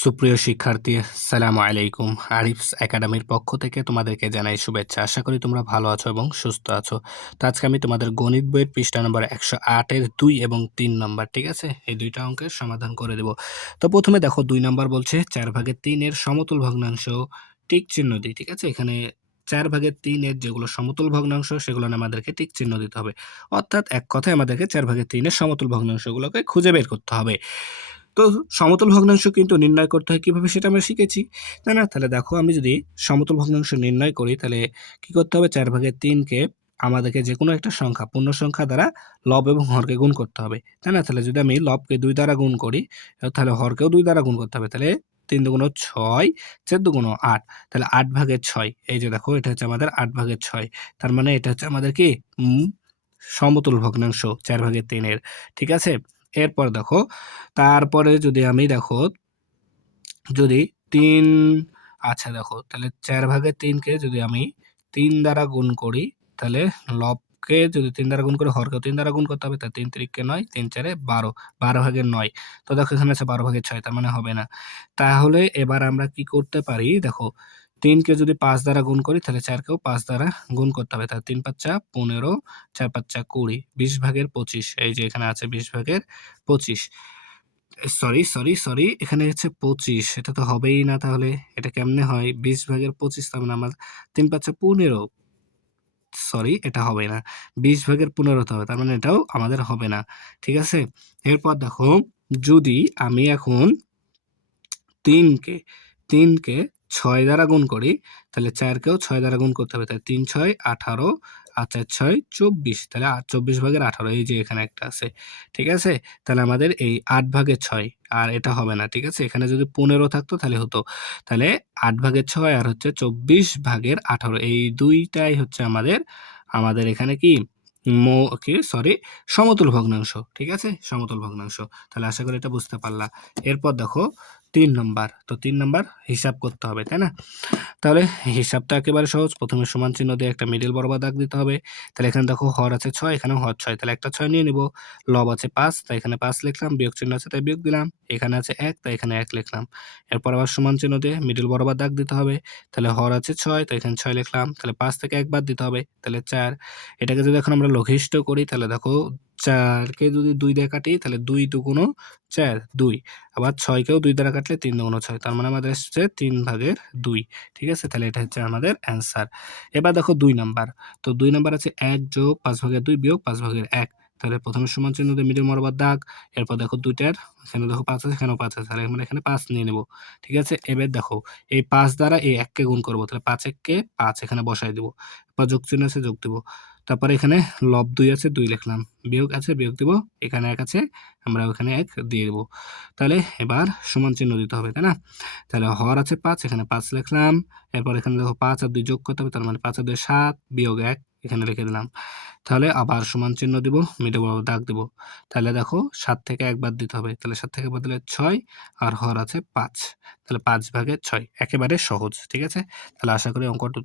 সুপ্রিয় শিক্ষার্থী, আসসালামু আলাইকুম। আরিফস একাডেমির পক্ষ থেকে তোমাদেরকে জানাই শুভেচ্ছা। আশা করি তোমরা ভালো আছো এবং সুস্থ আছো। তো আজকে আমি তোমাদের গণিত বইয়ের পৃষ্ঠা নম্বর ১০৮ এর ২ এবং ৩ নাম্বার, ঠিক আছে? এই ২ টা অঙ্কের সমাধান করে দেব। তো প্রথমে দেখো ২ নাম্বার বলছে ৪/৩ এর সমতুল ভগ্নাংশ টিক চিহ্ন দিই, ঠিক আছে? এখানে ৪/৩ এর যেগুলো সমতুল ভগ্নাংশ সেগুলো না আমাদেরকে টিক চিহ্ন দিতে হবে। অর্থাৎ এক কথায় আমাদেরকে ৪/৩ এর সমতুল ভগ্নাংশগুলোকে খুঁজে বের করতে হবে। তো সমতল ভগ্নাংশ কিন্তু নির্ণয় করতে হয় কিভাবে সেটা আমরা শিখেছি, তাই না? তাহলে দেখো আমি যদি সমতল ভগ্নাংশ নির্ণয় করি তাহলে কি করতে হবে? ৪/৩ কে আমাদেরকে যেকোনো একটা সংখ্যা, পূর্ণ সংখ্যা দ্বারা লব এবং হরকে গুণ করতে হবে, তাই না? তাহলে যদি আমি লবকে ২ দ্বারা গুণ করি, তাহলে হরকেও ২ দ্বারা গুণ করতে হবে। তাহলে ৩ দুগুণ ৬, ৪ দুগুণ ৮, তাহলে ৮/৬। এই যে দেখো এটা হচ্ছে আমাদের ৮/৬। তার মানে এটা হচ্ছে আমাদের কি সমতুল ভগ্নাংশ ৪/৩ এর, ঠিক আছে? এরপর দেখো, তারপরে যদি আমি দেখো, যদি ৩, আচ্ছা দেখো তাহলে ৪/৩ কে যদি আমি ৩ দ্বারা গুণ করি, তাহলে লবকে যদি ৩ দ্বারা গুণ করি, হরকেও ৩ দ্বারা গুণ করতে হবে। তাহলে ৩ তিরিকে ৯, ৩ চারে ১২, ১২/৯। তো দেখো এখানে আছে ১২/৬, তার মানে হবে না। তাহলে এবার আমরা কি করতে পারি? দেখো ৩ কে যদি ৫ দ্বারা গুণ করি, তাহলে ৪ কেও ৫ দ্বারা গুণ করতে হবে। তাহলে ৩×৫ = ১৫, ৪×৫ = ২০, ২০/২৫। এই যে এখানে আছে ২০/২৫। সরি, এখানে হচ্ছে ২৫, এটা তো হবেই না তাহলে। এটা কেমনে হয়? ২০/২৫, তার মানে আমার ৩×৫ = ১৫। সরি, এটা হবে না। ২০/১৫ হতে হবে। তার মানে এটাও আমাদের হবে না। ঠিক আছে? এরপর দেখো, যদি আমি এখন ৩ কে ৩ কে ৬ দ্বারা গুণ করি, তাহলে ৪ কেও ৬ দ্বারা গুণ করতে হবে। তাহলে ৩×৬ = ১৮, আর ৪×৬ = ২৪। তাহলে ২৪/১৮, এই যে এখানে একটা আছে। ঠিক আছে? তাহলে আমাদের এই ৮/৬, আর এটা হবে না। ঠিক আছে? এখানে যদি ১৫ থাকতো তাহলে হতো। তাহলে ৮/৬ আর হচ্ছে ২৪/১৮, এই ২ টাই হচ্ছে আমাদের এখানে কি সমতুল ভগ্নাংশ। ঠিক আছে? সমতুল ভগ্নাংশ। তাহলে আশা করি এটা বুঝতে পারলা। এরপর দেখো ৩ নাম্বার। তো ৩ নাম্বার হিসাব করতে হবে, তাই না? তাহলে হিসাবটা একেবারে সহজ। প্রথমে সমান চিহ্ন দিয়ে একটা মিডল বরাবর দাগ দিতে হবে। তাহলে এখানে দেখো হর আছে ৬, এখানেও হর ৬, তাহলে একটা ৬ নিয়ে নিব। লব আছে ৫, তাই এখানে ৫ লিখলাম। বিয়োগ চিহ্ন আছে তাই বিয়োগ দিলাম। এখানে আছে ১, তাই এখানে ১ লিখলাম। এরপর আবার সমান চিহ্ন দিয়ে মিডল বরাবর দাগ দিতে হবে। তাহলে হর আছে ৬, তাই এখানে ৬ লিখলাম। তাহলে ৫ থেকে ১ বাদ দিতে হবে। তাহলে ৪। এটাকে যদি এখন আমরা লঘিষ্ঠ করি, তাহলে দেখো ৪ কে যদি ২ দিয়ে কাটি, তাহলে ২ দুগুণ ৪, ২। আবার ৬ কেও ২ দ্বারা কাটলে ৩ দুগুণ ৬। তার মানে আমাদের এসছে ৩/২। ঠিক আছে? তাহলে এটা হচ্ছে আমাদের অ্যান্সার। এবার দেখো ২ নাম্বার। তো ২ নাম্বার আছে ১ + ৫/২ বিয়োগ ৫/১। তাহলে প্রথমে সমান চিহ্ন দিয়ে মিডল বরাবর দাগ। এরপর দেখো ২ টার এখানে দেখো ৫ আছে, এখানেও ৫ আছে। তাহলে আমরা এখানে ৫ নিয়ে নেব। ঠিক আছে? এবার দেখো এই ৫ দ্বারা এই ১ কে গুণ করব। তাহলে ৫ এক্কে ৫ এখানে বসায় দিব। এরপর যোগ চিহ্ন আছে, যোগ দিব। তারপরে এখানে লব ২ আছে, ২ লিখলাম। বিয়োগ আছে, বিয়োগ দিব। এখানে ১ আছে, আমরা ওখানে ১ দিয়ে দেব। তাহলে এবার সমান চিহ্ন দিতে হবে, তাই না? তাহলে হর আছে ৫, এখানে ৫ লিখলাম। এরপর এখানে দেখো ৫ আর ২ যোগ করতে হবে, তার মানে ৫ আর ২ = ৭, বিয়োগ ১ এখানে লিখে দিলাম। তাহলে আবার সমান চিহ্ন দিব, মিডল বরাবর দাগ দিব। তাহলে দেখো ৭ থেকে ১ বাদ দিতে হবে। তাহলে ৭ থেকে বাদ দিলে ৬, আর হর আছে ৫। তাহলে ৫/৬, একেবারে সহজ। ঠিক আছে? তাহলে আশা করি অঙ্কটা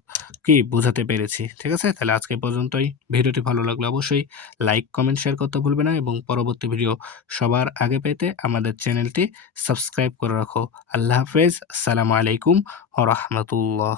কি বুঝাতে পেরেছি। ঠিক আছে? তাহলে আজকে এ পর্যন্তই। ভিডিওটি ভালো লাগলে অবশ্যই লাইক, কমেন্ট, শেয়ার করতে ভুলবে না, এবং পরবর্তী ভিডিও সবার আগে পেতে আমাদের চ্যানেলটি সাবস্ক্রাইব করে রাখো। আল্লাহ হাফেজ। আসসালামু আলাইকুম ওয়া রাহমাতুল্লাহ।